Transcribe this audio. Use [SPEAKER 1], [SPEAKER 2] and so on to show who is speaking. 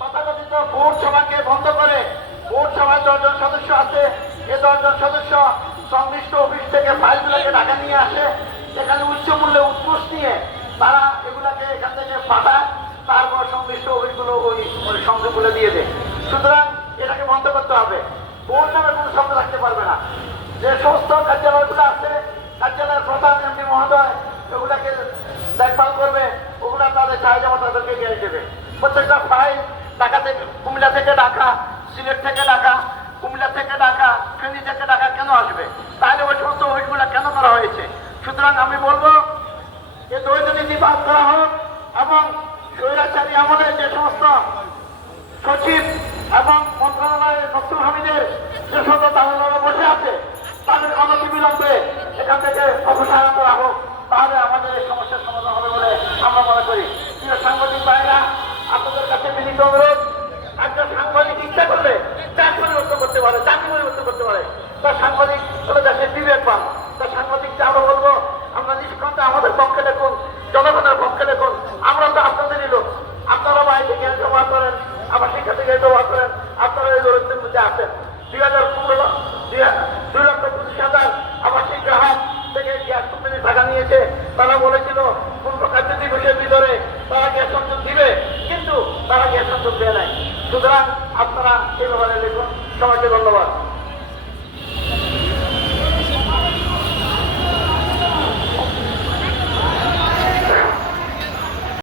[SPEAKER 1] তথাকথিত বোর্ড সভাকে করে বোর্ড সভায় দশজন সদস্য আছে। এ দশজন সদস্য সংশ্লিষ্ট অফিস থেকে ফাইলগুলোকে ঢাকা নিয়ে আসে। এখানে উচ্চ মূল্যে নিয়ে তারা এগুলাকে এখান থেকে পাঠায়। তারপর সংশ্লিষ্ট অফিসগুলো ওই ওই সংযোগগুলো দিয়ে দেয়। সুতরাং এটাকে বন্ধ করতে হবে। বোর্ড কোনো শব্দ রাখতে পারবে না। যে সমস্ত কার্যালয়গুলো আছে, কার্যালয়ের প্রধান এমপি মহোদয় এগুলাকে দেখভাল করবে, ওগুলা তাদের চাহিদা মতো তাদেরকে দেবে। প্রত্যেকটা ফাইল ঢাকা থেকে, কুমিল্লা থেকে ঢাকা, সিলেট থেকে ঢাকা, কুমিল্লা থেকে ঢাকা, ফেনী থেকে ঢাকা কেন আসবে? তাহলে ওই সমস্ত অফিসগুলো কেন করা হয়েছে? সুতরাং আমি বলব যে দ্বৈত নীতি বাদ করা হোক এবং স্বৈরাচারী আমলে যে সমস্ত সচিব এবং মন্ত্রণালয়ের নতুন হামিদের যে সমস্ত তামিলনাড়ু বসে আছে, তাদের অনতিবিলম্বে এখান থেকে অপসারণ করা হোক, তাহলে আমাদের এই সমস্যার সমাধান হবে বলে আমরা মনে করি। প্রিয় সাংবাদিক ভাইরা, আপনাদের তারা বলেছিল দিবসের ভিতরে, তারা গ্যাস সংযোগ দিবে? কিন্তু তারা গ্যাস সংযোগ দেয় নাই। সুতরাং আপনারা এই ব্যাপারে দেখুন, সবাইকে ধন্যবাদ।